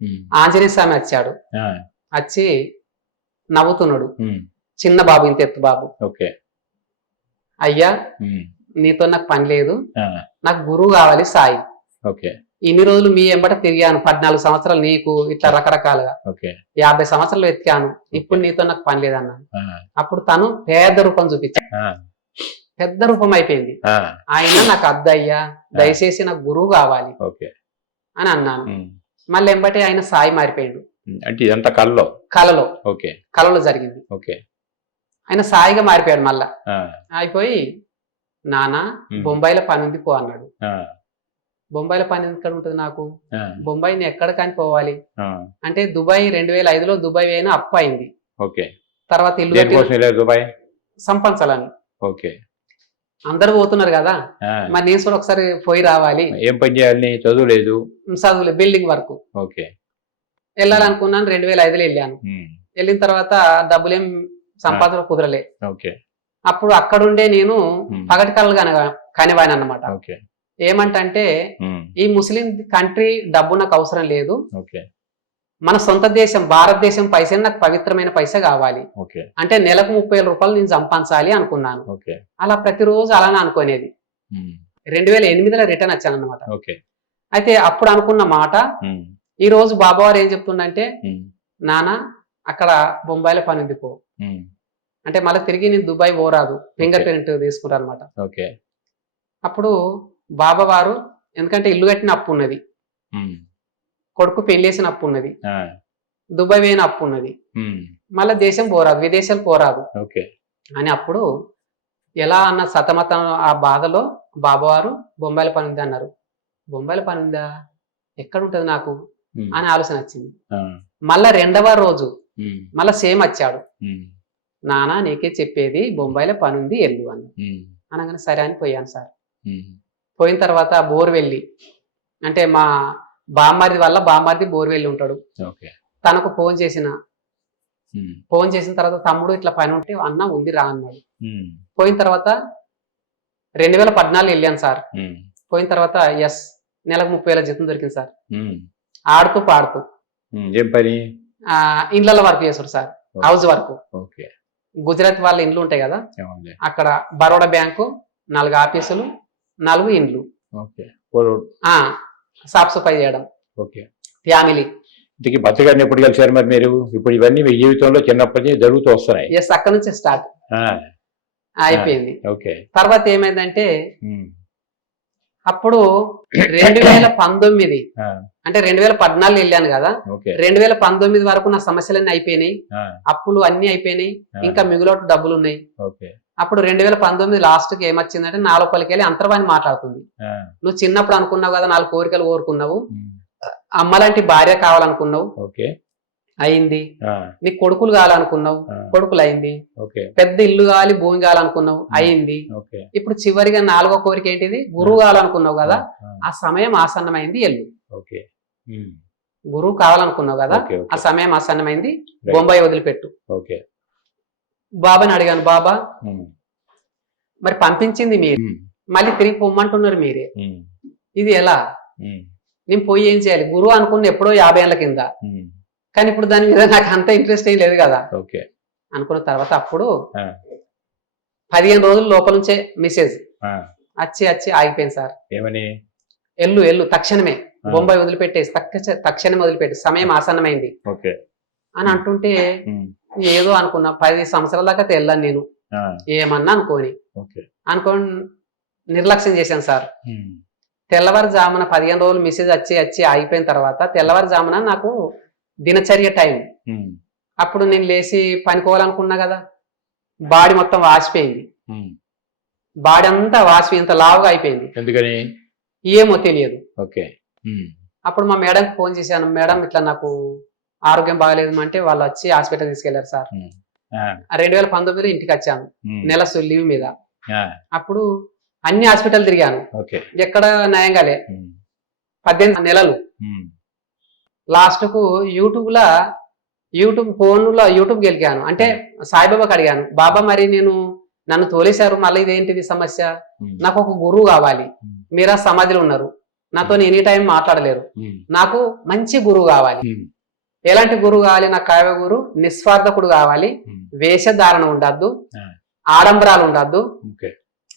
ఉమ్, ఆంజనేయ స్వామి వచ్చాడు. ఆ, వచ్చి నవ్వుతున్నాడు. ఉమ్, చిన్న బాబు, ఇంత ఎత్తు బాబు. ఓకే. అయ్యా ఉమ్, నీతో నాకు పని లేదు, ఆ, నాకు గురువు కావాలి సాయి. ఓకే. ఇన్ని రోజులు మీ ఎంబట తిరిగాను, 14 సంవత్సరాలు నీకు ఇట్లా రకరకాలుగా, ఓకే. 50 సంవత్సరాలు ఎత్తికాను, ఇప్పుడు నీతో నాకు పని లేదన్నాను. ఆ, అప్పుడు తను పెద్ద రూపం చూపించాడు. ఆ, పెద్ద రూపం అయిపోయింది. ఆ, ఆయన నాకు అద్దయ్యా, దయచేసి నాకు గురువు కావాలి ఓకే. అని అన్నాను. ఉమ్, మళ్ళీ ఎంబటే ఆయన సాయి మారిపోయాడు. అంటే ఇదంతా కల్లో. కలలో ఓకే. కలలో జరిగింది. ఓకే. ఆయన సాయిగా మారిపోయాడు. మళ్ళా ఆ, అయిపోయి నానా బొంబాయిలో పని ఉంది పో అన్నాడు. ఆ, బొంబాయిలో పని ఎక్కడ ఉంటుంది నాకు, ఆ, బొంబాయి నేను ఎక్కడ కానీ పోవాలి ఆ, అంటే దుబాయ్ 2005లో దుబాయ్ అయినా అప్పు అయింది. ఓకే. తర్వాత ఇల్లు దేనికోసం వెళ్ళారు దుబాయ్? సంపాదించాలని ఓకే. అందరూ పోతున్నారు కదా, ఆ, మరి నేను కూడా ఒకసారి పోయి రావాలి. ఏం పని చేయాలి? చదువు లేదు. చదువులు బిల్డింగ్ వరకు ఓకే. వెళ్ళాలనుకున్నాను. 2005లో వెళ్ళాను. ఉమ్, వెళ్ళిన తర్వాత డబ్బులేం సంపాదన కుదరలే. ఓకే. అప్పుడు అక్కడుండే నేను పగటి కళ్ళు కానివాయను అన్నమాట. ఓకే. ఏమంటే ఉమ్, ఈ ముస్లిం కంట్రీ డబ్బు నాకు అవసరం లేదు, ఓకే. మన సొంత దేశం భారతదేశం పైసే నాకు పవిత్రమైన పైసా కావాలి. ఓకే. అంటే నెలకు 30,000 రూపాయలు నేను సంపాదించాలి అనుకున్నాను. ఓకే. అలా ప్రతిరోజు అలానే అనుకునేది. ఉమ్, 2008లో రిటర్న్ వచ్చాను అనమాట. ఓకే. అయితే అప్పుడు అనుకున్న మాట, ఉమ్, ఈ రోజు బాబావారు ఏం చెప్తుండంటే, ఉమ్, నానా అక్కడ బొంబాయిలో పని ఉంది పో ఉమ్, అంటే, మళ్ళీ తిరిగి నేను దుబాయ్ పోరాదు, ఫింగర్ ప్రింట్ తీసుకుంటారు అనమాట. ఓకే. అప్పుడు బాబావారు, ఎందుకంటే ఇల్లు కట్టిన అప్పు ఉన్నది, ఉమ్, కొడుకు పెళ్ళేసిన అప్పు ఉన్నది, ఆ, దుబాయ్ పోయిన అప్పు ఉన్నది, ఉమ్, మళ్ళీ దేశం పోరాదు, విదేశాలు పోరాదు ఓకే. అని అప్పుడు ఎలా అన్న సతమతం ఆ బాధలో బాబావారు బొంబాయిలో పని ఉంది అన్నారు. బొంబాయిలో పని ఉందా, ఎక్కడ ఉంటుంది నాకు అని ఆలోచన వచ్చింది. ఆ, మళ్ళా 2వ రోజు ఉమ్, మళ్ళా సేమ్ వచ్చాడు. ఉమ్, నానా నీకే చెప్పేది, బొంబాయిలో పని ఉంది వెళ్ళు అని ఉమ్, అనగానే సరే అని పోయాను సార్. ఉమ్, పోయిన తర్వాత బోర్వెల్లి అంటే మా బామ్మర్ది వల్ల బామ్మర్ది బోర్వెల్లి ఉంటాడు. ఓకే. తనకు ఫోన్ చేసిన ఉమ్, ఫోన్ చేసిన తర్వాత తమ్ముడు ఇట్లా పని ఉంటే అన్న ఉంది రా అన్నాడు. ఉమ్, పోయిన తర్వాత 2014 వెళ్ళాను సార్. ఉమ్, పోయిన తర్వాత నెలకు 30,000 జీతం దొరికింది సార్. ఉమ్, ఆడుతూ పాడుతూ. ఏం పని? ఇండ్ల వర్క్ చేసుడు sir, house work. Okay. Gujarat వాళ్ళ ఇండ్లు ఉంటాయి కదా, ఏముంది? అక్కడ బరోడా బ్యాంకు 4 ఆఫీసులు 4 ఇండ్లు, ఓకే. సాఫ్ సఫాయి చేయడం, ఓకే. ఫ్యామిలీ. ఇంతకీ భర్త గారిని ఎప్పుడు కలిసారు మరి మీరు? ఇప్పుడు ఇవన్నీ మీ జీవితంలో చిన్నప్పటి నుంచి జరుగుతూ వస్తున్నాయి. ఎస్, అక్కడ నుంచి స్టార్ట్ ఆ, అయిపోయింది. ఓకే. తర్వాత ఏమైందంటే ఉమ్, అప్పుడు 2019 ఆ, అంటే 2014 వెళ్ళాను కదా, ఓకే. 2019 వరకు నా సమస్యలన్నీ అయిపోయినాయి, ఆ, అప్పులు అన్ని అయిపోయినాయి, ఇంకా మిగులోటు డబ్బులు ఉన్నాయి. ఓకే. అప్పుడు 2019 లాస్ట్ కి ఏమొచ్చిందంటే నా లోపలికి వెళ్ళి అంతర్వాణి మాట్లాడుతుంది. ఆ, నువ్వు చిన్నప్పుడు అనుకున్నావు కదా 4 కోరికలు కోరుకున్నావు, ఉమ్, అమ్మలాంటి భార్య కావాలనుకున్నావు, ఓకే. అయింది. ఆ, నీకు కొడుకులు కావాలనుకున్నావు, ఆ. కొడుకులు అయింది. ఓకే. పెద్ద ఇల్లు కావాలి, భూమి కావాలనుకున్నావు, అయింది. ఓకే. ఇప్పుడు చివరిగా 4వ కోరిక ఏంటిది? గురువు కావాలనుకున్నావు కదా, ఆ, ఆ సమయం ఆసన్నమైంది, ఎల్లు. ఓకే. ఉమ్, గురువు కావాలనుకున్నావు కదా, ఓకే, ఓకే. ఆ సమయం ఆసన్నమైంది, Right. బొంబాయి వదిలిపెట్టు. ఓకే. బాబాని అడిగాను, బాబా ఉమ్, మరి పంపించింది మీరు, ఉమ్, మళ్ళీ తిరిగి పొమ్మంటున్నారు మీరే, ఉమ్, ఇది ఎలా? ఉమ్, నేను పోయి ఏం చేయాలి? గురువు అనుకున్న ఎప్పుడో 50 ఏళ్ల కింద, ఉమ్, కానీ ఇప్పుడు దాని మీద నాకు అంత ఇంట్రెస్ట్ ఏం లేదు కదా. ఓకే. అనుకున్న తర్వాత అప్పుడు ఆ, 15 రోజుల లోపల నుంచే మెసేజ్ ఆ, వచ్చి ఆగిపోయింది సార్. ఏమని? ఎల్లు తక్షణమే బొంబాయి వదిలిపెట్టేసి తక్షణమే వదిలిపెట్టి సమయం ఆసన్నమైంది ఓకే. అని అంటుంటే ఉమ్, ఏదో అనుకున్నా. 10 సంవత్సరాల దాకా తెల్లాను నేను, ఆ, ఏమన్నా అనుకోని ఓకే. నిర్లక్ష్యం చేశాను సార్. ఉమ్, తెల్లవారుజామున 15 రోజులు మెసేజ్ వచ్చి ఆగిపోయిన తర్వాత తెల్లవారుజామున నాకు దినచర్య టైం. ఉమ్, అప్పుడు నేను లేచి పనికోవాలనుకున్నా కదా, బాడీ మొత్తం వాసిపోయింది, ఉమ్. బాడీ అంతా వాసిపోయి ఇంత లావుగా అయిపోయింది. ఎందుకని? ఏమో తెలియదు. ఓకే. ఉమ్, అప్పుడు మా మేడంకి ఫోన్ చేశాను, మేడం ఇట్లా నాకు ఆరోగ్యం బాగాలేదు అంటే వాళ్ళు వచ్చి హాస్పిటల్ తీసుకెళ్లారు సార్. ఉమ్, ఆ, 2019లో ఇంటికి వచ్చాను, ఉమ్, నెల లీవ్ మీద. ఆ, అప్పుడు అన్ని హాస్పిటల్ తిరిగాను, ఓకే. ఎక్కడ నయంగాలే. ఉమ్, 18 నెలలు. ఉమ్, లాస్ట్ కు యూట్యూబ్ ఫోన్లో యూట్యూబ్ గెలికాను. అంటే సాయిబాబాకి అడిగాను, బాబా మరి నన్ను తోలేశారు, మళ్ళీ ఇదేంటిది సమస్య, ఉమ్, నాకు ఒక గురువు కావాలి, ఉమ్, మీరా సమాధిలో ఉన్నారు, నాతో ఎనీ టైం మాట్లాడలేరు, ఉమ్, నాకు మంచి గురువు కావాలి. ఉమ్, ఎలాంటి గురువు కావాలి? నాకు కావ్య గురు నిస్వార్థకుడు కావాలి, ఉమ్, వేషధారణ ఉండద్దు, ఆ, ఆడంబరాలు ఉండద్దు, ఓకే.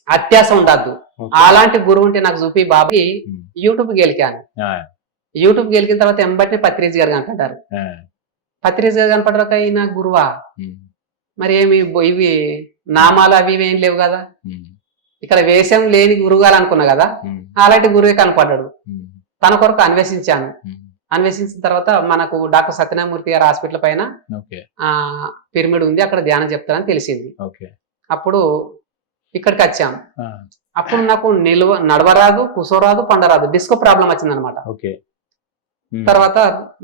అత్యాస ఉండద్దు, ఓకే. అలాంటి గురువు ఉంటే నాకు చూపి బాబీ. ఉమ్, యూట్యూబ్ గెలికాను. ఆ, యూట్యూబ్ గెలికిన తర్వాత ఎంబటి పత్రిజ్ గారు కనపడ్డారు. ఆ, పత్రిజ్ గారు కనపడ్డాక ఈయన గురువా, ఉమ్, మరి ఏమి ఇవి నామాలు అవి ఇవి ఏం లేవు కదా, ఉమ్, ఇక్కడ వేషం లేని గురువుగారు అనుకున్నా కదా, ఉమ్, అలాంటి గురువే కనపడ్డాడు. ఉమ్, తన కొరకు అన్వేషించాను. ఉమ్, అన్వేషించిన తర్వాత మనకు డాక్టర్ సత్యనారాయణమూర్తి గారి హాస్పిటల్ పైన ఓకే. పిరమిడ్ ఉంది, అక్కడ ధ్యానం చెప్తారని తెలిసింది. ఓకే. అప్పుడు ఇక్కడికి వచ్చాం. ఆ, అప్పుడు నాకు నడవరాదు, కూసోరాదు, పండరాదు, డిస్కో ప్రాబ్లం వచ్చిందనమాట. ఓకే. ఉమ్, తర్వాత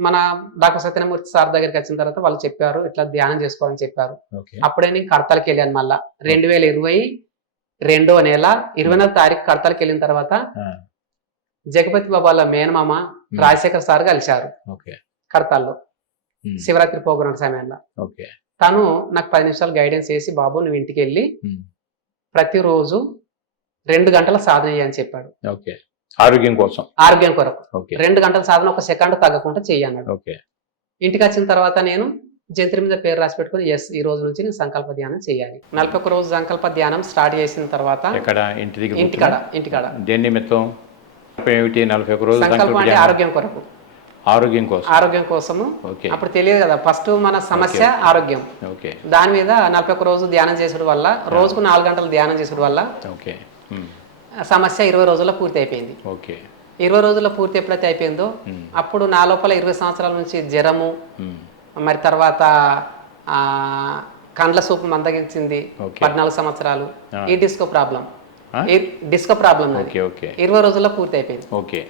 మన డాక్టర్ సత్యనారాయణమూర్తి సార్ దగ్గరికి వచ్చిన తర్వాత వాళ్ళు చెప్పారు ఇట్లా ధ్యానం చేసుకోవాలని చెప్పారు. ఓకే. అప్పుడే నేను కడతలకి వెళ్ళాను. మళ్ళా 2022వ నెల 24వ తారీఖు కడతలకి వెళ్ళిన తర్వాత ఆ, జగపతి బాబాల మేనమామ రాజశేఖర్ సార్ కలిశారు ఓకే. కడతాల్లో ఉమ్, శివరాత్రి ప్రోగ్రాం సమయంలో. ఓకే. తను నాకు 10 నిమిషాలు గైడెన్స్ చేసి, బాబు నువ్వు ఇంటికి వెళ్ళి ఉమ్, ప్రతిరోజు 2 గంటల సాధన చేయని చెప్పాడు. ఓకే. ఆరోగ్యం కోసం. ఆరోగ్యం కొరకు ఓకే. 2 గంటల సాధన 1 సెకండ్ తగ్గకుండా చెయ్యన్నాడు. ఓకే. ఇంటికి వచ్చిన తర్వాత నేను జంత్రి మీద పేరు రాసి పెట్టుకుని ఈ రోజు నుంచి నేను సంకల్ప ధ్యానం చేయాలి. 41 రోజు సంకల్ప ధ్యానం స్టార్ట్ చేసిన తర్వాత ఎక్కడ? ఇంటి దగ్గర ఇంటికాడ దేని నిమిత్తం? ఏమిటి 41 రోజులు సంకల్పం అంటే ఆరోగ్యం కొరకు, ఆరోగ్యం కోసం. ఆరోగ్యం కోసము. ఓకే. అప్పుడు తెలియదు కదా, ఫస్ట్ మన సమస్య ఆరోగ్యం. ఓకే. దాని మీద 41 రోజు ధ్యానం చేసడం వల్ల, రోజుకు 4 గంటలు ధ్యానం చేసడం వల్ల ఓకే. ఉమ్, సమస్య 20 రోజుల్లో పూర్తి అయిపోయింది. ఓకే. 20 రోజుల్లో పూర్తి ఎప్పుడైతే అయిపోయిందో ఉమ్, అప్పుడు నా లోపల 20 సంవత్సరాల నుంచి జ్వరము, ఉమ్, మరి తర్వాత కండ్ల సూపు మందగించింది, ఓకే. 14 సంవత్సరాలు. ఆ. ఈ డిస్కో ప్రాబ్లం, ఆ? Disco problem okay. ఓకే. 20 రోజుల్లో పూర్తి అయిపోయింది. ఓకే.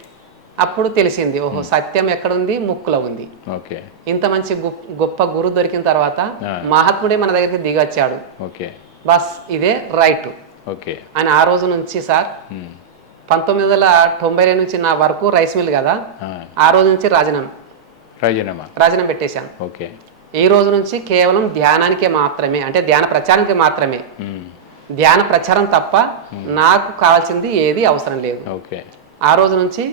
అప్పుడు తెలిసింది, ఓహో సత్యం ఎక్కడుంది, ముక్కులో ఉంది. ఓకే. ఇంత మంచి గొప్ప గురు దొరికిన తర్వాత ఆ. మహాత్ముడే మన దగ్గరికి దిగొచ్చాడు, ఓకే. బస్ ఇదే రైట్ ఓకే. అని ఆ రోజు నుంచి సార్ ఉమ్, 1992 నుంచి నా వరకు రైస్ మిల్ కదా, ఆ, ఆ రోజు నుంచి రాజీనామా. రాజీనామా పెట్టేశాను. ఓకే. ఈ రోజు నుంచి కేవలం ధ్యానానికే మాత్రమే, అంటే ధ్యాన ప్రచారానికి మాత్రమే, ఉమ్, ధ్యాన ప్రచారం తప్ప నాకు కావాల్సింది ఏది అవసరం లేదు. ఓకే. ఆ రోజు నుంచి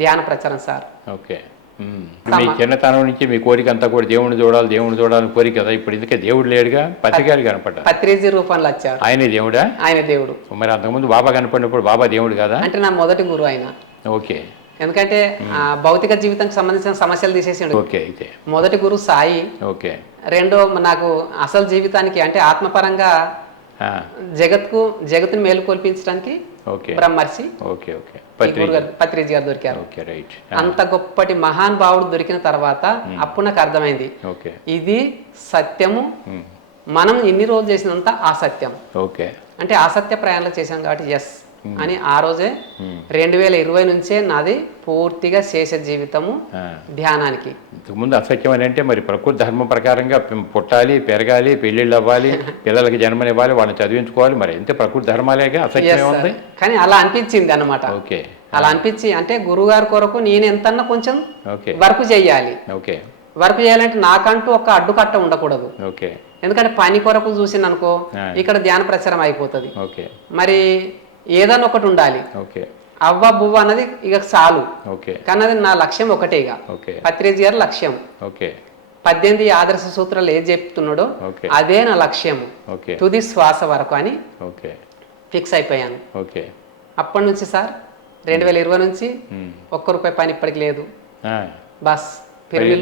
ధ్యాన ప్రచారం సార్. ఓకే. మీ చిన్నతనం నుంచి మీ కోరిక అంతా కూడా దేవుడిని చూడాలని కోరిక కదా. ఇప్పుడు ఇందుకే దేవుడు లేడుగా, పత్రికారు కనపడ్డా. పత్రిజీ రూపంలో వచ్చారు. ఆయనే దేవుడా? ఆయన దేవుడు. మరి అంతకుముందు బాబా కనపడినప్పుడు బాబా దేవుడు కదా? అంటే నా మొదటి గురువు ఆయన. ఓకే. ఎందుకంటే భౌతిక జీవితానికి సంబంధించిన సమస్యలు తీసేసిండు. ఓకే. అయితే మొదటి గురువు సాయి. ఓకే. రెండో నాకు అసలు జీవితానికి అంటే ఆత్మపరంగా జగత్తుని మేలుకొల్పించడానికి బ్రహ్మర్షి పత్రిజీ గారు దొరికారు. అంత గొప్పటి మహాన్ భావుడు దొరికిన తర్వాత అప్పుడు నాకు అర్థమైంది ఇది సత్యము, మనం ఇన్ని రోజులు చేసినంత అసత్యం. అంటే అసత్య ప్రయాణంలో చేశాం కాబట్టి ఎస్ అని ఆ రోజే 2020 నుంచే నాది పూర్తిగా శేష జీవితము ధ్యానానికి. ముందు అసత్యం అని అంటే మరి ప్రకృతి ధర్మం ప్రకారంగా పుట్టాలి, పెరగాలి, పెళ్లిళ్ళు అవ్వాలి, పిల్లలకి జన్మనివ్వాలి, వాళ్ళని చదివించుకోవాలి, మరి ఎంత ప్రకృతి ధర్మాలేగా అసత్యం ఉంది. కానీ అలా అనిపించింది అన్నమాట. ఓకే. అలా అనిపించి అంటే గురువుగారి కొరకు నేను ఎంతన్నా కొంచెం వర్క్ చెయ్యాలి. ఓకే. వర్క్ చేయాలంటే నాకంటూ ఒక అడ్డుకట్ట ఉండకూడదు. ఓకే. ఎందుకంటే పని కొరకు చూసింది అనుకో ఇక్కడ ధ్యాన ప్రచారం అయిపోతుంది. మరి ఏదన్నా ఒకటి ఉండాలి. అవ్వ బువ్వ అన్నది ఇక చాలు. కానీ అది నా లక్ష్యం ఒకటే. ఇక పత్రిజీ గారి లక్ష్యం 18 ఆదర్శ సూత్రాలు ఏది చెప్తున్నాడో అదే నా లక్ష్యం, తుది శ్వాస వరకు అని ఫిక్స్ అయిపోయాను. అప్పటి నుంచి సార్ 2020 నుంచి ₹1 పని ఇప్పటికి లేదు. బస్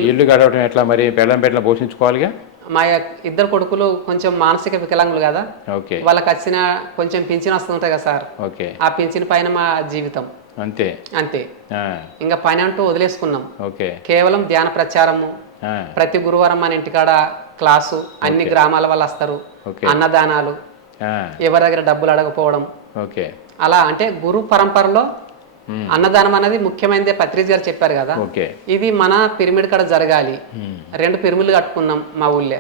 ఇల్లు గడవడం ఎట్లా మరి? పెళ్ళం పోషించుకోవాలిగా. మా ఇద్దరు కొడుకులు కొంచెం మానసిక వికలాంగులు కదా, వాళ్ళకి వచ్చిన కొంచెం పింఛన్ వస్తుంటాయి కదా సార్, ఆ పింఛన్ పైన మా జీవితం అంతే. ఇంకా పని అంటూ వదిలేసుకున్నాం. కేవలం ధ్యాన ప్రచారము, ప్రతి గురువారం మన ఇంటికాడ క్లాసు, అన్ని గ్రామాల వాళ్ళు వస్తారు, అన్నదానాలు, ఎవరి దగ్గర డబ్బులు అడగపోవడం, అలా అంటే గురు పరంపరలో అన్నదానం అనేది ముఖ్యమైనదే పత్రిజీ గారు చెప్పారు కదా. ఇది మన పిరమిడ్ కాడ జరగాలి. 2 పిరమిడ్లు కట్టుకున్నాం మా ఊళ్ళో.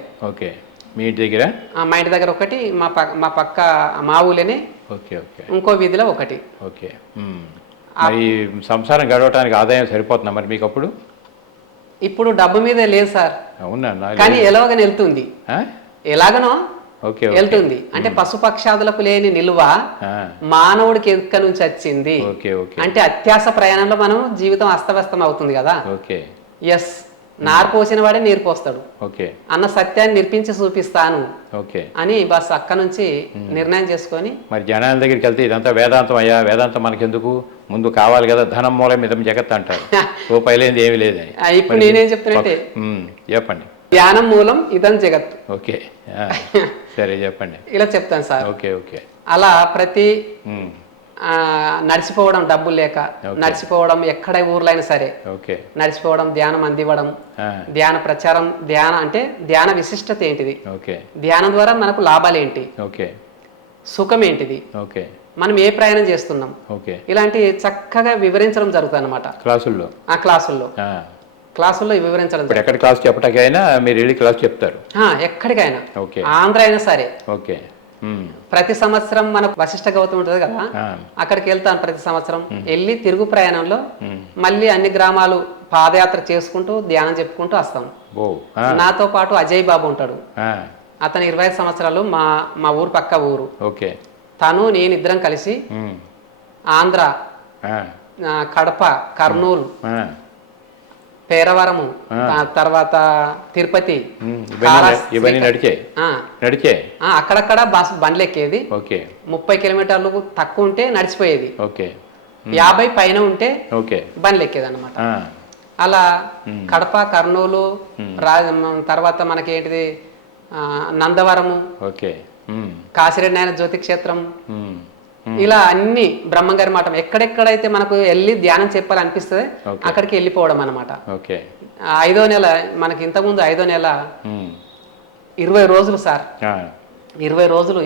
మీ ఇంటి దగ్గర? మా ఇంటి దగ్గర ఒకటి, మా పక్క మా ఊళ్ళోనే ఇంకో వీధిలో ఒకటి. సంసారం గడవటానికి ఆదాయం సరిపోతుందా మరి మీకు అప్పుడు? ఇప్పుడు డబ్బు మీద లేదు సార్. అవునా? కానీ ఎలాగని వెళ్తుంది, ఎలాగనో వెళ్తుంది. అంటే పశుపక్షాదులకు లేని నిలువ మానవుడికి ఎక్క నుంచి వచ్చింది. అంటే అత్యాస ప్రయాణంలో మనం జీవితం అస్తవ్యస్తం అవుతుంది కదా. ఎస్, నారు పోసిన వాడే నీరు పోస్తాడు అన్న సత్యాన్ని నిర్పించి చూపిస్తాను అని బస్ అక్క నుంచి నిర్ణయం చేసుకొని. మరి జనాల దగ్గరికి వెళ్తే ఇదంతా వేదాంతం అయ్యా, వేదాంతం మనకెందుకు, ముందు కావాలి కదా, ధనం మూలం ఇదం జగత్ అంటారు, రూపాయలేంది ఏమి లేదని. ఇప్పుడు నేనేం చెప్తానంటే చెప్పండి. ధ్యానం మూలం ఇదం జగత్. ఓకే, సరే చెప్పండి. ఇలా చెప్తాను సార్. ఓకే. అలా ప్రతి నడిచిపోవడం, డబ్బులు లేక నడిచిపోవడం, ఎక్కడ ఊర్లో అయినా సరే నడిచిపోవడం, ధ్యానం అందివ్వడం, ధ్యాన ప్రచారం. అంటే ధ్యాన విశిష్టత ఏంటిది, ధ్యానం ద్వారా మనకు లాభాలు ఏంటి, సుఖం ఏంటిది, మనం ఏ ప్రయాణం చేస్తున్నాం, ఇలాంటి చక్కగా వివరించడం జరుగుతుంది అన్నమాట క్లాసుల్లో వివరించడం. ఎక్కడ క్లాస్ చెప్పడానికైనా మీరు వెళ్ళి క్లాస్ చెప్తారు? ఎక్కడికైనా, ఆంధ్ర అయినా సరే. ప్రతి సంవత్సరం మనకు వశిష్ఠ గౌతమ్ ఉంటుంది కదా, అక్కడికి వెళ్తాను ప్రతి సంవత్సరం. వెళ్ళి తిరుగు ప్రయాణంలో మళ్ళీ అన్ని గ్రామాలు పాదయాత్ర చేసుకుంటూ ధ్యానం చెప్పుకుంటూ వస్తాం. నాతో పాటు అజయ్ బాబు ఉంటాడు. అతను 25 సంవత్సరాలు, మా ఊరు పక్క ఊరు. తను నేను ఇద్దరం కలిసి ఆంధ్ర, కడప, కర్నూలు, పేరవరము, తర్వాత తిరుపతి, అక్కడక్కడ బండ్లు ఎక్కేది. 30 కిలోమీటర్లు తక్కువ ఉంటే నడిచిపోయేది, 50 పైన ఉంటే బండ్లు ఎక్కేది అన్నమాట. అలా కడప, కర్నూలు, తర్వాత మనకేంటిది నందవరము, కాశీరెడ్డి నాయన జ్యోతి క్షేత్రం, ఇలా అన్ని బ్రహ్మంగారి మఠం, ఎక్కడెక్కడైతే మనకు వెళ్ళి ధ్యానం చెప్పాలనిపిస్తుంది అక్కడికి వెళ్ళిపోవడం అనమాట. 5వ నెల మనకి, ఇంతకుముందు 5వ నెల 20 రోజులు సార్, 20 రోజులు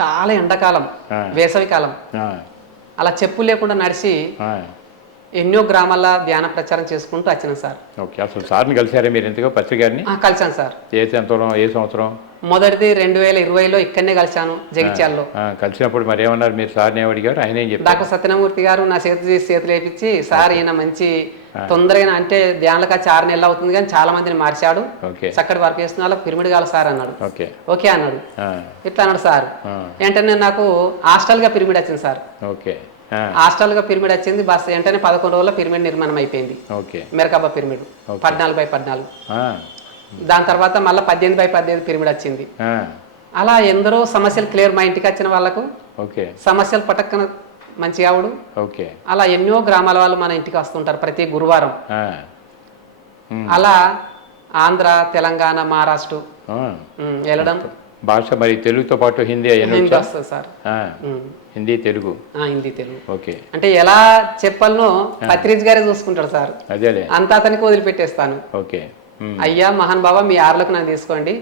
చాలా ఎండాకాలం, వేసవి కాలం, అలా చెప్పులు లేకుండా నడిచి ఎన్నో గ్రామాల ధ్యాన ప్రచారం చేసుకుంటూ వచ్చినాం సార్. అసలు సార్ని కలిసారా మీరు? ఎందుకో పత్రికారిని కలిసాను సార్. ఏ సంవత్సరం? మొదటిది 2020లో ఇక్కడనే కలిశాను, జగిత్యాల్లో. కలిసినప్పుడు మరి ఏమన్నారు మీరు? సార్ని ఏమడిగారు? ఆయన ఏం చెప్పారు? డాక్టర్ సత్యనామూర్తి గారు నా చేతులు వేపించి, సార్ ఈయన మంచి తొందరగా, అంటే ధ్యానాలకు 6 నెలలు అవుతుంది కానీ చాలా మందిని మార్చాడు, చక్కటి వర్క్ చేస్తున్న వాళ్ళకి పిరమిడ్ కావాలి సార్ అన్నాడు. ఓకే అన్నాడు. ఇట్లా అన్నాడు సార్. వెంటనే నాకు హాస్టల్ గా పిరమిడ్ వచ్చింది సార్. హాస్టల్గా పిరమిడ్ వచ్చింది బస్ వెంటనే 11 రోజుల్లో పిరమిడ్ నిర్మాణం అయిపోయింది. ఓకే. మెరకబ్బా పిరమిడ్ 14x14. దాని తర్వాత మళ్ళీ 18x18 పిరమిడ్ వచ్చింది. అలా ఎందరో సమస్యలు క్లియర్ మా ఇంటికి వచ్చిన వాళ్ళకు సమస్యలు పటక్కన మంచిగా ఆవుడు. అలా ఎన్నో గ్రామాల వాళ్ళు మన ఇంటికి వస్తుంటారు ప్రతి గురువారం. అలా ఆంధ్ర, తెలంగాణ, మహారాష్ట్ర వెళ్ళడం. భాష మరి తెలుగుతో పాటు హిందీ వస్తుంది సార్. హిందీ తెలుగు. హిందీ తెలుగు. ఓకే. అంటే ఎలా చెప్పాలనో పత్రిజ్ గారే చూసుకుంటాడు సార్. అదేలే. అంతా అతనికి వదిలిపెట్టేస్తాను. ఓకే. అయ్యా మహాన్ బాబా మీ ఆరులకు నాకు తీసుకోండి,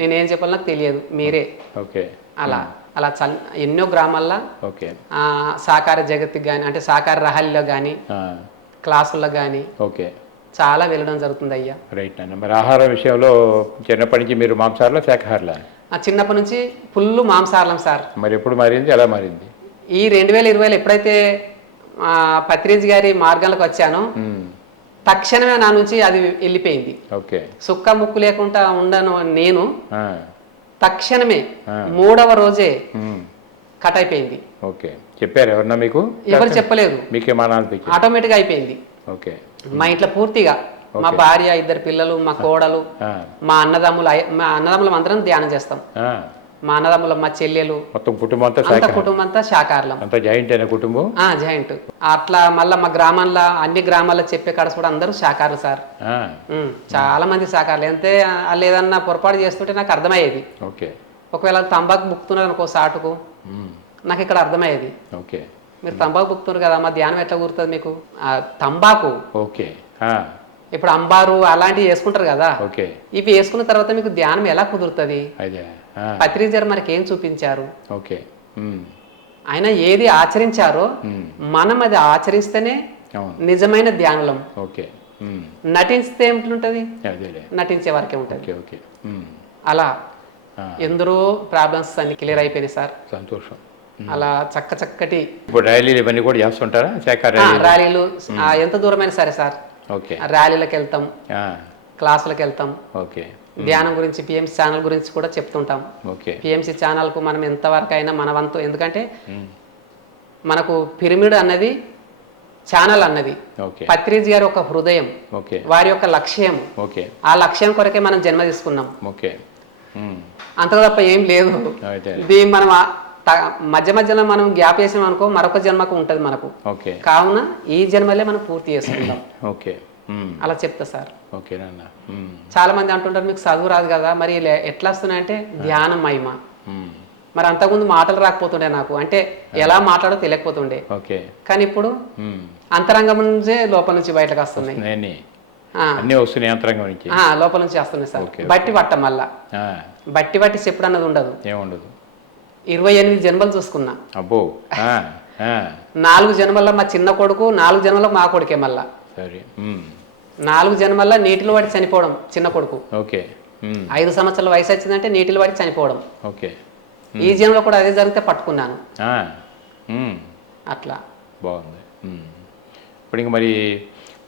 నేనేం చెప్పాలో నాకు తెలియదు, మీరే. అలా అలా ఎన్నో గ్రామాల్లో సహకార జగత్తుకి కానీ అంటే సహకార రహాలీలో కానీ క్లాసుల్లో కానీ చాలా వెళ్ళడం జరుగుతుంది అయ్యా. రైట్ అన్న. మరి ఆహారం విషయంలో చిన్నప్పటి నుంచి మీరు మాంసాహారులా శాఖాహారులా? చిన్నప్పటి నుంచి ఫుల్ మాంసాహారం సార్. మరి ఎప్పుడు మారింది, ఎలా మారింది? ఈ 2020లో ఎప్పుడైతే పత్రిజ్ గారి మార్గాలకు వచ్చానో తక్షణమే నా నుంచి అది వెళ్ళిపోయింది. సుక్క ముక్కు లేకుండా ఉండను నేను తక్షణమే 3వ రోజే కట్ అయిపోయింది. చెప్పారు ఎవరన్నా మీకు? ఎవరు చెప్పలేదు, ఆటోమేటిక్ అయిపోయింది. మా ఇంట్లో పూర్తిగా మా భార్య, 2 పిల్లలు, మా కోడలు, మా అన్నదమ్ములం అందరం ధ్యానం చేస్తాం. మా అన్నదమ్ములం, మా చెల్లెలు, మొత్తం కుటుంబం అంతా శాకాహారం. కుటుంబం జాయింట్. అట్లా మళ్ళీ మా గ్రామాల్లో అన్ని గ్రామాల్లో చెప్పే కాడ కూడా అందరూ శాకాహారు సార్. చాలా మంది శాకాహారులు. అంతే వాళ్ళు ఏదన్నా పొరపాటు చేస్తుంటే నాకు అర్థమయ్యేది. ఒకవేళ తంబాకు బుక్కుతున్నారు అనుకో సాటుకు, నాకు ఇక్కడ అర్థమయ్యేది. మీరు తంబాకు బుక్కుతున్నారు కదా, మా ధ్యానం ఎట్లా కుదురుతుంది మీకు? తంబాకు ఇప్పుడు అంబారు అలాంటివి వేసుకుంటారు కదా, ఇవి వేసుకున్న తర్వాత మీకు ధ్యానం ఎలా కుదురుతుంది? పత్రిజర్ మనకి ఏం చూపించారు? ఆయన ఏది ఆచరించారో మనం అది ఆచరిస్తేనే నిజమైన ధ్యానం. నటిస్తే ఏమిటి, నటించే వరకే ఉంటుంది. అలా ఎందరో ప్రాబ్లమ్స్ అన్ని క్లియర్ అయిపోయినాయి సార్. సంతోషం. అలా చక్కటి ర్యాలీలు ఇవన్నీ కూడా చేస్తుంటారా? ర్యాలీలు ఎంత దూరమైనా సరే సార్, ర్యాలీలకు వెళ్తాం, క్లాసులకు వెళ్తాం. ధ్యానం గురించి పిఎంసి ఛానల్ గురించి కూడా చెప్తుంటాం. పిఎంసి ఛానల్కు మనం ఎంతవరకు అయినా మన వంతు, ఎందుకంటే మనకు పిరమిడ్ అన్నది ఛానల్ అన్నది పత్రిజ్ గారి ఒక హృదయం, వారి యొక్క లక్ష్యం. ఆ లక్ష్యం కొరకే మనం జన్మ తీసుకున్నాం, అంతగా తప్ప ఏం లేదు. దీన్ని మనం మధ్య మధ్యలో మనం గ్యాప్ చేసినాం అనుకో మరొక జన్మకు ఉంటది మనకు. కావున ఈ జన్మలే మనం పూర్తి చేసుకుంటాం. అలా చెప్తా సార్. చాలా మంది అంటుంటారు మీకు చదువు రాదు కదా, మరి ఎట్లా వస్తున్నాయంటే ధ్యానం మహిమ. మరి అంతకుముందు మాటలు రాకపోతుండే నాకు, అంటే ఎలా మాట్లాడో తెలియకపోతుండే. కానీ ఇప్పుడు అంతరంగం నుంచే లోపల నుంచి బయటకు వస్తున్నాయి, లోపల నుంచి వస్తున్నాయి సార్. బట్టి పట్ట మళ్ళా బట్టి చెప్పుడు అన్నది ఉండదు. 28 జన్మలు చూసుకున్నా. 4 జన్మల్లో మా చిన్న కొడుకు, 4 జన్మల్లో మా కొడుకే. మళ్ళా 4 జన్మల్లో నీటిలో పడి చనిపోవడం చిన్న కొడుకు. 5 సంవత్సరాల వయసు వచ్చిందంటే నీటిలో పడి చనిపోవడం. ఈ జన్మలో కూడా అదే జరిగితే పట్టుకున్నాను. అట్లా బాగుంది. ఇప్పుడు ఇంక మరి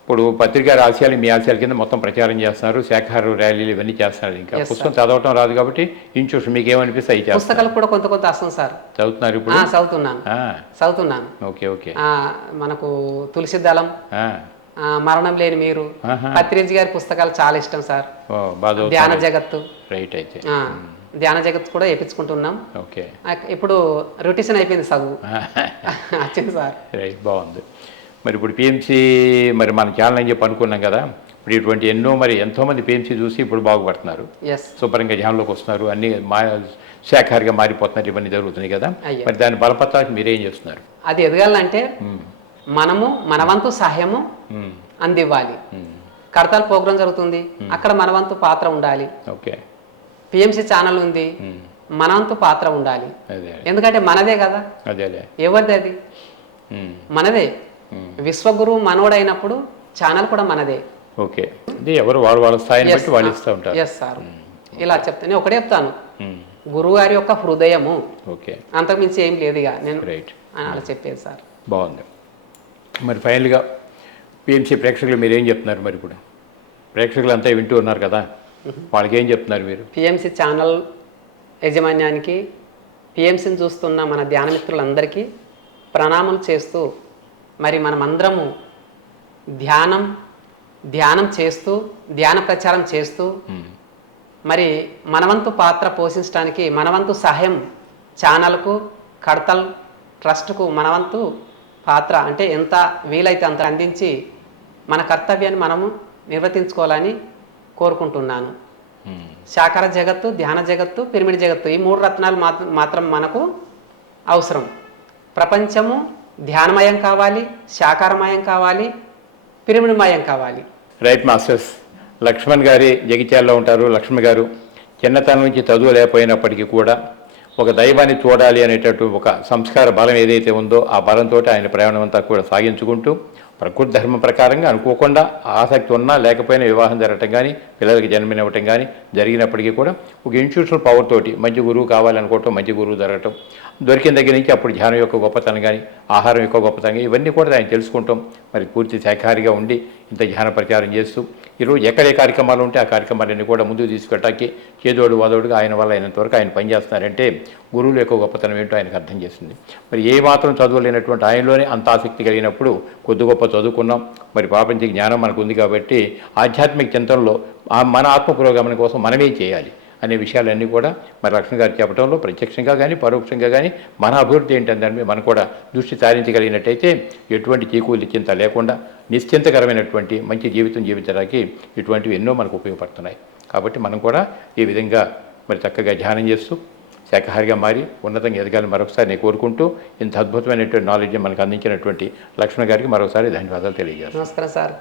ఇప్పుడు పత్రికా ఆశయాలు మీ ఆశయాల కింద మొత్తం ప్రచారం చేస్తున్నారు, శాఖాహార ర్యాలీలు ఇవన్నీ చేస్తున్నారు. ఇంకా పుస్తకం చదవటం రాదు కాబట్టి ఇంచు మీకు ఏమనిపిస్తాయి? పుస్తకాలు కూడా కొంత వస్తుంది సార్. చదువుతున్నారు ఇప్పుడు? చదువుతున్నాను. మనకు తులసి దళం, మరణం లేని మీరు, పత్రిజ్ గారి పుస్తకాలు చాలా ఇష్టం సార్. ధ్యాన జగత్తు, ధ్యాన జగత్తు కూడా వేయించుకుంటున్నాం. ఇప్పుడు రొటేషన్ అయిపోయింది చదువు వచ్చింది సార్. బాగుంది. మరి ఇప్పుడు పిఎంసి మరి మన ఛానల్ అని చెప్పి అనుకున్నాం కదా, ఇప్పుడు ఇటువంటి ఎంతోమంది పిఎంసి చూసి ఇప్పుడు బాగుపడుతున్నారు, శుభ్రంగా ధ్యానంలోకి వస్తున్నారు, అన్ని శాఖాహారిగా మారిపోతున్నారు, ఇవన్నీ జరుగుతున్నాయి కదా. మరి దాన్ని బలపరచడానికి మీరేం చేస్తున్నారు? అది ఎదగాలంటే మనము మన వంతు సహాయము అందివ్వాలి. కడతాల్ ప్రోగ్రాం జరుగుతుంది, అక్కడ మన వంతు పాత్ర ఉండాలి. పిఎంసి ఛానల్ ఉంది, మన వంతు పాత్ర ఉండాలి. ఎందుకంటే మనదే కదా, ఎవరిది అది? మనదే. విశ్వగురు మనోడైనప్పుడు ఛానల్ కూడా మనదే. ఎవరు వాళ్ళ స్థాయిని బట్టి వాళ్ళు ఇస్తూ ఉంటారు. Yes sir. ఇలా చెప్తాను, ఒకటే చెప్తాను, గురువు గారి యొక్క హృదయము, అంతకుమించి ఏం లేదు ఇక నేను అలా చెప్పేది సార్. బాగుంది. మరి ఫైనల్గా పిఎంసి ప్రేక్షకులు మీరు ఏం చెప్తున్నారు? మరి ఇప్పుడు ప్రేక్షకులు అంతా వింటూ ఉన్నారు కదా, వాళ్ళకి ఏం చెప్తున్నారు మీరు? పిఎంసి ఛానల్ యాజమాన్యానికి, పిఎంసిని చూస్తున్న మన ధ్యాన మిత్రులందరికీ ప్రణామం చేస్తూ మరి మనమందరము ధ్యానం చేస్తూ ధ్యాన ప్రచారం చేస్తూ మరి మనవంతు పాత్ర పోషించడానికి మనవంతు సహాయం ఛానల్కు కడతల్ ట్రస్ట్కు మనవంతు పాత్ర అంటే ఎంత వీలైతే అంత అందించి మన కర్తవ్యాన్ని మనము నిర్వర్తించుకోవాలని కోరుకుంటున్నాను. శాకార జగత్తు, ధ్యాన జగత్తు, పిరమిడ్ జగత్తు ఈ 3 రత్నాలు మాత్రం మనకు అవసరం. ప్రపంచము ధ్యానమయం కావాలి, శాకారమయం కావాలి, పిరమిడ్మయం కావాలి. Right masters. లక్ష్మణ్ గారి జగిత్యాలలో ఉంటారు. లక్ష్మణ్ గారు చిన్నతనం నుంచి చదువు లేకపోయినప్పటికీ కూడా ఒక దైవాన్ని చూడాలి అనేటటువంటి ఒక సంస్కార బలం ఏదైతే ఉందో ఆ బలంతో ఆయన ప్రయాణం అంతా కూడా సాగించుకుంటూ ప్రకృతి ధర్మం ప్రకారంగా అనుకోకుండా ఆసక్తి ఉన్నా లేకపోయినా వివాహం జరగటం కానీ పిల్లలకి జన్మనివ్వటం కానీ జరిగినప్పటికీ కూడా ఒక ఇన్స్టిట్యూషనల్ పవర్ తోటి మంచి గురువు కావాలనుకోవటం, మంచి గురువు జరగటం, దొరికిన దగ్గర నుంచి అప్పుడు ధ్యానం యొక్క గొప్పతనం కానీ ఆహారం యొక్క గొప్పతనం ఇవన్నీ కూడా ఆయన తెలుసుకుంటాం. మరి పూర్తి శాఖాహారిగా ఉండి ఇంత ధ్యాన ప్రచారం చేస్తూ ఈరోజు ఎక్కడే కార్యక్రమాలు ఉంటే ఆ కార్యక్రమాలన్నీ కూడా ముందుకు తీసుకెళ్ళటానికి చేదోడు వాదోడుగా ఆయన వల్ల అయినంతవరకు ఆయన పనిచేస్తున్నారంటే గురువుల యొక్క గొప్పతనం ఏంటో ఆయనకు అర్థం చేస్తుంది. మరి ఏ మాత్రం చదువులేనటువంటి ఆయనలోనే అంత ఆసక్తి కలిగినప్పుడు కొద్ది గొప్ప చదువుకున్నాం, మరి ప్రాపంచిక జ్ఞానం మనకు ఉంది కాబట్టి ఆధ్యాత్మిక చింతనలో మన ఆత్మ పురోగమనం కోసం మనమేం చేయాలి అనే విషయాలన్నీ కూడా మరి లక్ష్మణ్ గారు చెప్పడంలో ప్రత్యక్షంగా కానీ పరోక్షంగా కానీ మన అభివృద్ధి ఏంటంటే మనం కూడా దృష్టి సారించగలిగినట్టయితే ఎటువంటి చీకూలి చింత లేకుండా నిశ్చింతకరమైనటువంటి మంచి జీవితం జీవించడానికి ఇటువంటివి ఎన్నో మనకు ఉపయోగపడుతున్నాయి. కాబట్టి మనం కూడా ఈ విధంగా మరి చక్కగా ధ్యానం చేస్తూ శాఖాహారిగా మారి ఉన్నతంగా ఎదగాలని మరొకసారి నేను కోరుకుంటూ ఇంత అద్భుతమైనటువంటి నాలెడ్జ్ మనకు అందించినటువంటి లక్ష్మణ్ గారికి మరొకసారి ధన్యవాదాలు తెలియజేస్తాను. నమస్కారం సార్.